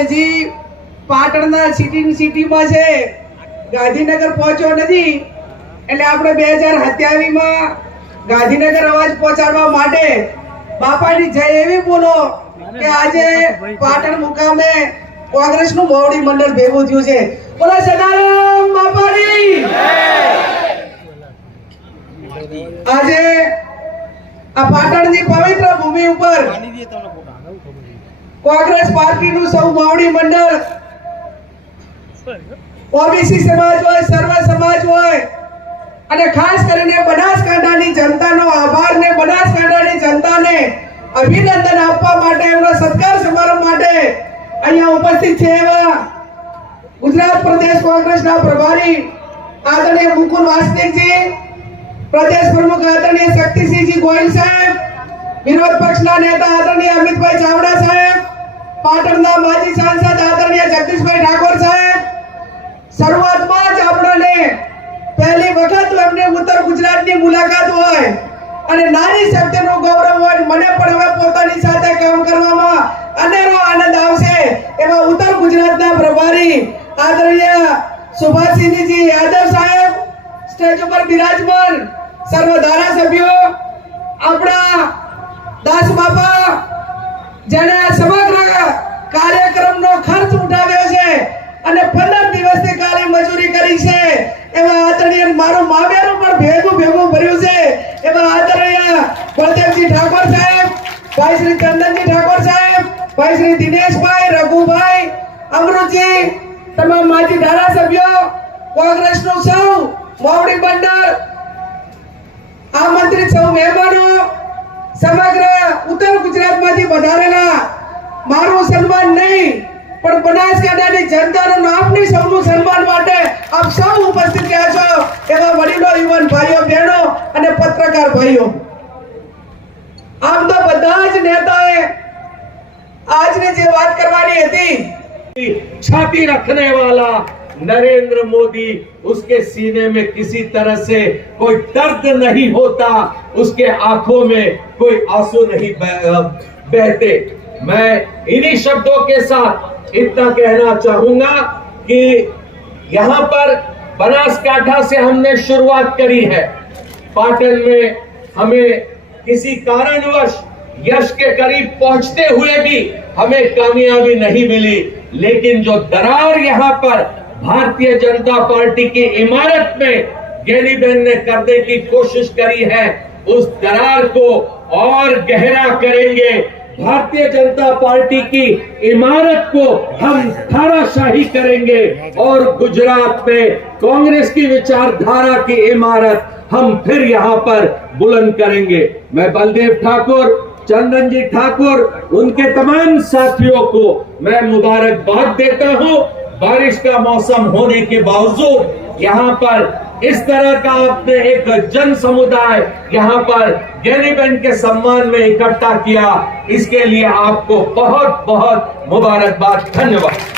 હજી પાટણના સિટીમાં છે, ગાંધીનગર પહોંચ્યો નથી, એટલે આપણે 2027 માં ગાંધીનગર અવાજ પહોંચાડવા માટે બાપાની જય એવી બોલો કે આજે પાટણ મુકામે કોંગ્રેસનું મોવડી મંડળ ભેગું થયું છે. બોલો સદારામ બાપાની. આજે આ પાટણની પવિત્ર ભૂમિ ઉપર કોંગ્રેસ પાર્ટીનું સૌ મોવડી મંડળ, ઓબીસી સમાજ હોય, સર્વ સમાજ હોય, અને ખાસ કરીને બનાસકાંઠાની જનતાનો આભાર ને બનાસકાંઠાની જનતાને અભિનંદન આપવા માટે, એમનો સત્કાર સમારંભ માટે અહીંયા ઉપસ્થિત છે એવા ગુજરાત પ્રદેશ કોંગ્રેસના પ્રભારી આદરણીય મુકુંદ વાસનિકજી, પ્રદેશ પ્રમુખ આદરણીય શક્તિસિંહજી ગોહિલ સાહેબ, વિરોધ પક્ષના નેતા આદરણીય અમિતભાઈ ચાવડા સાહેબ, પાટણના માજી સાંસદ આદરણીય જગદીશભાઈ ઠાકોર સાહેબ, શરૂઆતમાં જ આપણને પહેલી વખત એમને ઉત્તર ગુજરાતની મુલાકાત હોય અને નારી શક્તિનું ગૌરવ હોય, મને પણ હવે પોતાની સાથે કામ કરવામાં અનેરો આનંદ આવશે એવા ઉત્તર ગુજરાતના પ્રભારી આદરણીય સુભાષસિંહજી યાદવ સાહેબ સ્ટેજ ઉપર બિરાજમાન, સર્વ ધારાસભ્યો, આપણા દાસ બાપા જેને સમગ્ર કાર્યક્રમનો ખર્ચ ઉઠાવ્યો છે અને 15 દિવસથી કાળી મજૂરી કરી છે એવા આદરણીય, મારું મામેરું પણ ભેગું ભર્યું છે એવા આદરણીય બળદેવજી ઠાકોર સાહેબ, ભાઈ શ્રી ચંદનજી ઠાકોર સાહેબ, ભાઈ શ્રી દિનેશભાઈ, રઘુભાઈ, અમૃતજી, તમામ માજી ધારાસભ્યો, કોંગ્રેસનું સૌ મોવડી મંડળ, આમંત્રિત સૌ મહેમાનો, સમગ્ર ઉત્તર ગુજરાતમાંથી વધારેલા, મારું સન્માન નહીં પણ બનાસકાંઠાની જનતાનું આપની સૌનું સન્માન માટે આપ સૌ ઉપસ્થિત રહ્યા છો એવા વડીલો, યુવાન ભાઈઓ બહેનો અને પત્રકાર ભાઈઓ, આમ તો બધા જ નેતાએ આજની જે વાત કરવાની હતી, छाती रखने वाला नरेंद्र मोदी, उसके सीने में किसी तरह से कोई दर्द नहीं होता, उसके आंखों में कोई आंसू नहीं बहते. मैं इन्हीं शब्दों के साथ इतना कहना चाहूंगा कि यहाँ पर बनासकांठा से हमने शुरुआत करी है. पाटन में हमें किसी कारणवश यश के करीब पहुंचते हुए भी हमें कामयाबी नहीं मिली, लेकिन जो दरार यहाँ पर भारतीय जनता पार्टी की इमारत में गैनीबेन ने करने की कोशिश करी है, उस दरार को और गहरा करेंगे. भारतीय जनता पार्टी की इमारत को हम धाराशाही करेंगे और गुजरात में कांग्रेस की विचारधारा की इमारत हम फिर यहाँ पर बुलंद करेंगे. मैं बलदेव ठाकुर, चंदन जी ठाकुर, उनके तमाम साथियों को मैं मुबारकबाद देता हूँ. बारिश का मौसम होने के बावजूद यहाँ पर इस तरह का आपने एक जन समुदाय यहाँ पर गैनीबेन के सम्मान में इकट्ठा किया, इसके लिए आपको बहुत बहुत मुबारकबाद. धन्यवाद.